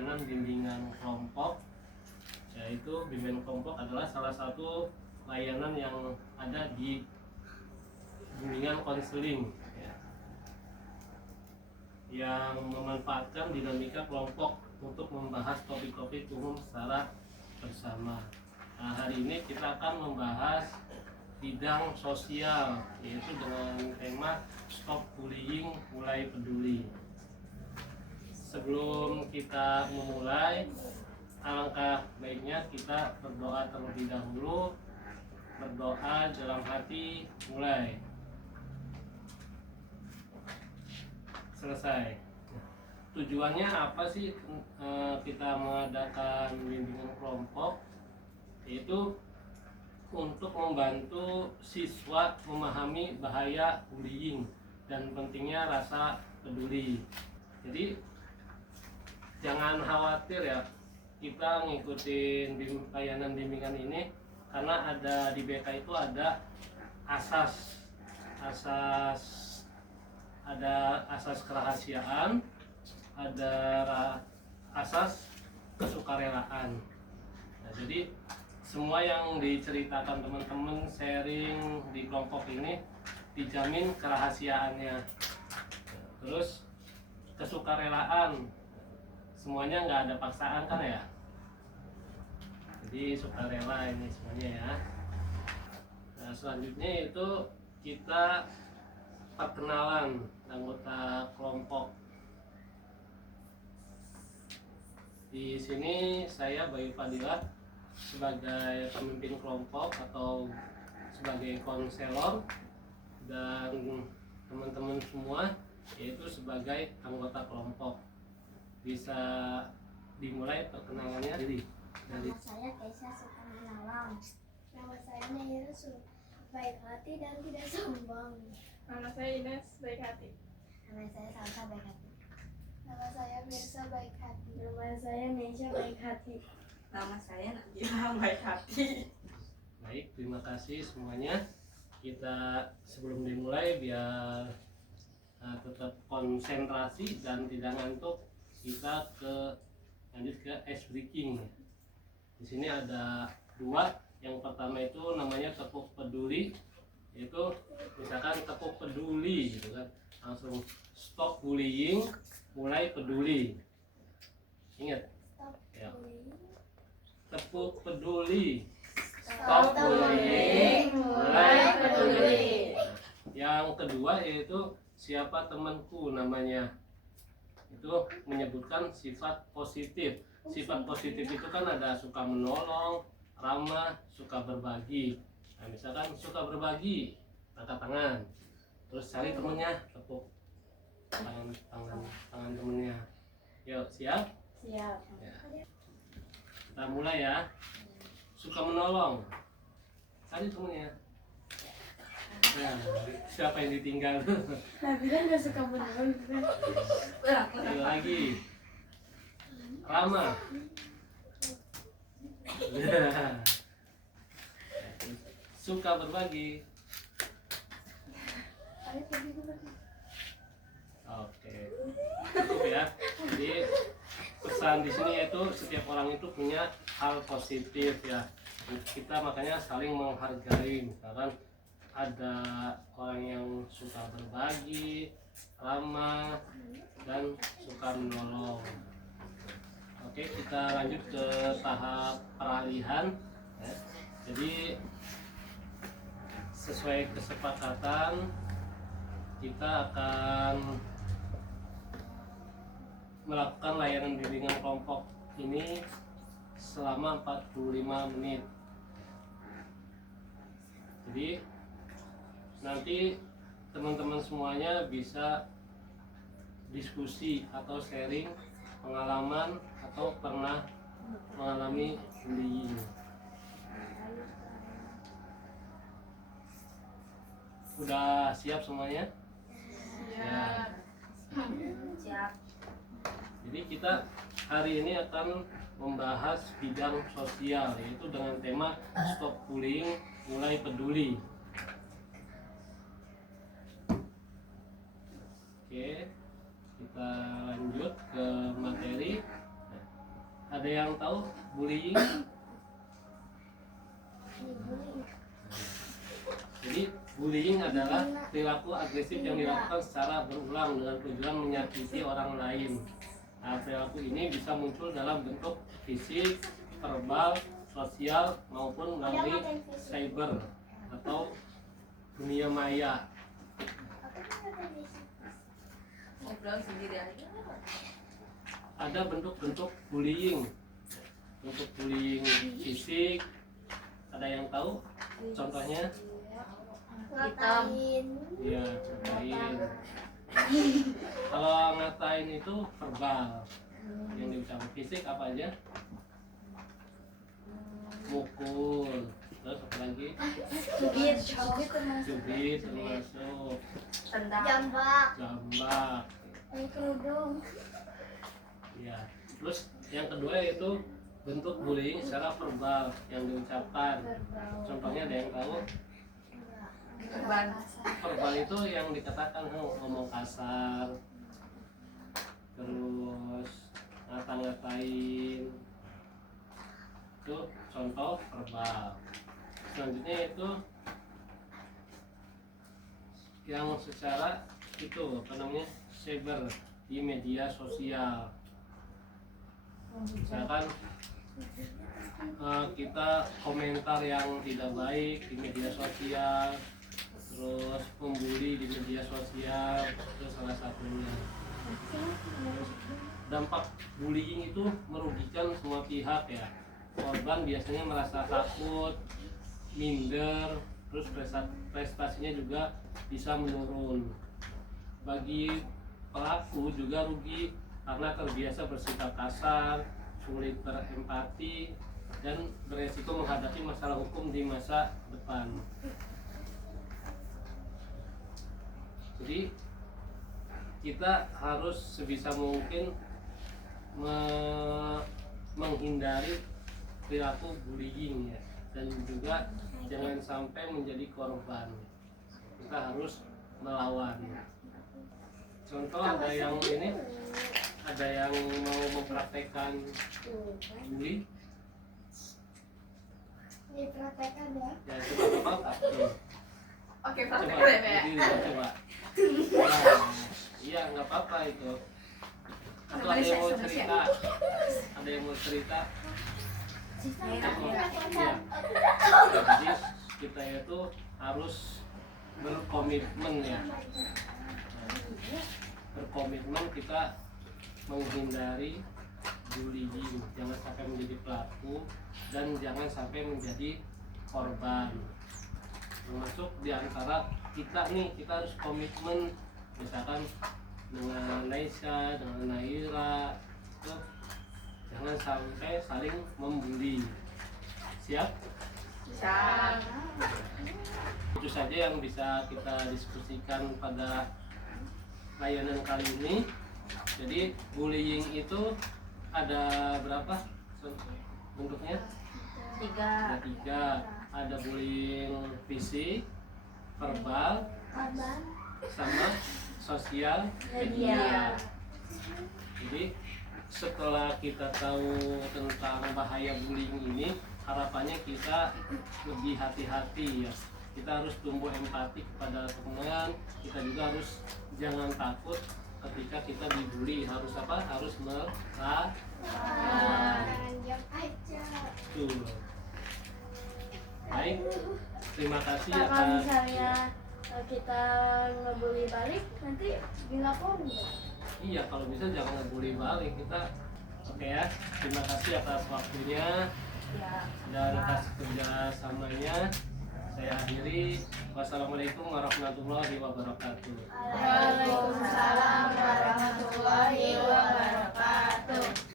layanan bimbingan kelompok, yaitu bimbingan kelompok adalah salah satu layanan yang ada di bimbingan konseling ya, yang memanfaatkan dinamika kelompok untuk membahas topik-topik umum secara bersama. Nah, hari ini kita akan membahas bidang sosial, yaitu dengan tema Stop Bullying, Mulai Peduli. Sebelum kita memulai, alangkah baiknya kita berdoa terlebih dahulu. Berdoa dalam hati, mulai. Selesai. Tujuannya apa sih kita mengadakan bimbingan kelompok? Yaitu untuk membantu siswa memahami bahaya bullying dan pentingnya rasa peduli. Jadi jangan khawatir ya, kita ngikutin layanan bimbingan ini karena ada di BK itu ada asas kerahasiaan, ada asas kesukarelaan. Nah, jadi semua yang diceritakan teman-teman sharing di kelompok ini dijamin kerahasiaannya. Terus kesukarelaan, semuanya nggak ada paksaan kan ya, jadi sukarela ini semuanya ya. Nah, selanjutnya itu kita perkenalan anggota kelompok. Di sini saya Bayu Fadilah sebagai pemimpin kelompok atau sebagai konselor, dan teman-teman semua yaitu sebagai anggota kelompok. Bisa dimulai perkenalannya dari Nama saya Keisha Sukamanalam. Nama saya Nehira baik hati dan tidak sombong. Nama saya Ines baik hati. Nama saya Salsa baik hati. Nama saya Mirsa baik hati. Nama saya Nesha baik hati. Nama saya Nadira baik hati. Baik, terima kasih semuanya. Kita sebelum dimulai biar tetap konsentrasi dan tidak ngantuk, kita lanjut ke ice breaking. Di sini ada dua. Yang pertama itu namanya tepuk peduli, yaitu misalkan tepuk peduli gitu kan, langsung stop bullying, mulai peduli. Ingat ya, tepuk peduli, stop bullying, mulai peduli. Yang kedua yaitu siapa temanku namanya, itu menyebutkan sifat positif. Sifat positif itu kan ada suka menolong, ramah, suka berbagi. Nah, misalkan suka berbagi, angkat tangan, terus cari temennya, tepuk tangan temennya. Yuk, siap? Siap. Ya. Kita mulai ya. Suka menolong, cari temennya. Nah, siapa yang ditinggal? Nabila nggak suka menolong. Ayo lagi. Ramah. Suka berbagi. Oke, cukup ya. Jadi pesan di sini yaitu setiap orang itu punya hal positif ya. Kita makanya saling menghargai. Misalkan ada orang yang suka berbagi, ramah, dan suka menolong. Oke, kita lanjut ke tahap peralihan ya. Jadi sesuai kesepakatan kita akan melakukan layanan bimbingan kelompok ini selama 45 menit. Jadi nanti teman-teman semuanya bisa diskusi atau sharing pengalaman atau pernah mengalami bullying. Udah siap semuanya? Ya. Siap. Jadi kita hari ini akan membahas bidang sosial, yaitu dengan tema Stop Bullying, Mulai Peduli. Oke, kita lanjut ke materi. yang tahu bullying? Dibully. Jadi bullying adalah perilaku agresif yang dilakukan secara berulang dengan tujuan menyakiti orang lain. Nah, perilaku ini bisa muncul dalam bentuk fisik, verbal, sosial maupun melalui cyber atau dunia maya. Ngobrol sendiri aja. Ada bentuk-bentuk bullying. Bentuk bullying fisik, ada yang tahu? Contohnya? Ngatain. Iya, ngatain. Kalau ngatain itu verbal. Yang diucapkan fisik apa aja? Mukul. Terus apa lagi? Cubit. Cubit termasuk. Tendang. Jambak. Jambak. Kerudung. Ya. Terus yang kedua yaitu bentuk bullying secara verbal yang diucapkan. Contohnya ada yang tahu? Terbang. Verbal itu yang dikatakan ngomong kasar, terus ngata-ngatain, itu contoh verbal. Selanjutnya itu yang secara itu apa namanya cyber di media sosial. Misalkan kita komentar yang tidak baik di media sosial, terus membuli di media sosial, itu salah satunya. Dampak bullying itu merugikan semua pihak ya. Korban biasanya merasa takut, minder, terus prestasinya juga bisa menurun. Bagi pelaku juga rugi karena terbiasa bersikap kasar, sulit berempati, dan beresiko menghadapi masalah hukum di masa depan. Jadi kita harus sebisa mungkin menghindari perilaku bullying ya, dan juga jangan sampai menjadi korban. Kita harus melawan. Contoh ada yang ini, ada yang mau mempraktekkan bully. Dipraktekkan ya. Ya coba Bapak. Oke, Coba, praktek ya. coba. Nah, iya nggak apa-apa itu. Atau ada yang mau cerita? Ada yang mau cerita? Iya. Jadi kita itu harus berkomitmen ya. Berkomitmen kita menghindari bullying, jangan sampai menjadi pelaku dan jangan sampai menjadi korban. Termasuk diantara kita nih, kita harus komitmen, misalkan dengan Naisa, dengan Naira, itu jangan sampai saling membuli. Siap? Siap. Itu saja yang bisa kita diskusikan pada layanan kali ini. Jadi bullying itu ada berapa bentuknya? Ada 3. Ada bullying fisik, verbal, Korban. sama sosial media. Jadi setelah kita tahu tentang bahaya bullying ini, harapannya kita lebih hati-hati ya. Kita harus tumbuh empati kepada teman. Kita juga harus jangan takut ketika kita dibully. Harus apa? Harus melawan. Jangan diam aja. Tuh. Baik, terima kasih Kalau atas. misalnya kita ngebully balik, nanti dilaporin nggak? Iya, kalau bisa jangan ngebully balik kita. Oke ya, terima kasih atas waktunya Ya. dan atas kerjasamanya. Saya akhiri. Wassalamualaikum warahmatullahi wabarakatuh. Waalaikumsalam warahmatullahi wabarakatuh.